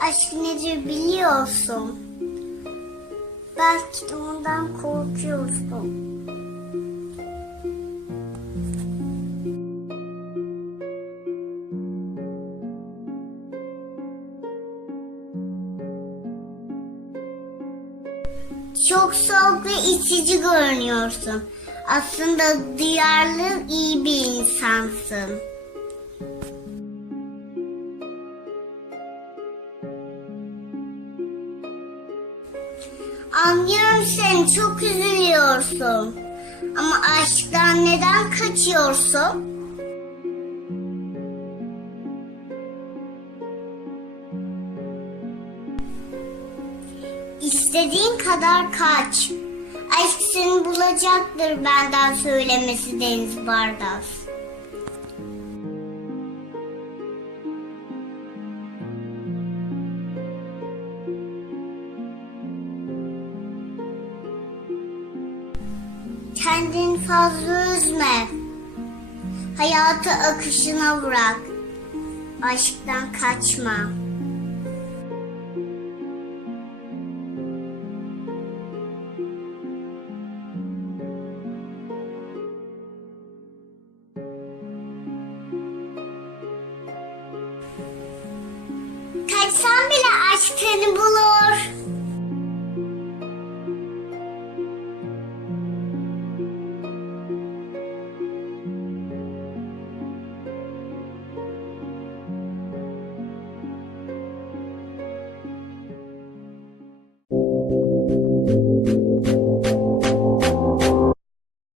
Aşk nedir biliyorsun. Belki de ondan korkuyorsun. Çok soğuk ve itici görünüyorsun. Aslında duyarlı, iyi bir insansın. Anlıyorum seni, çok üzülüyorsun. Ama aşktan neden kaçıyorsun? İstediğin kadar kaç. Aşk seni bulacaktır benden söylemesi Deniz Bardas. Kendini fazla üzme. Hayatı akışına bırak. Aşktan kaçma. Kaçsan bile aşk seni bulur.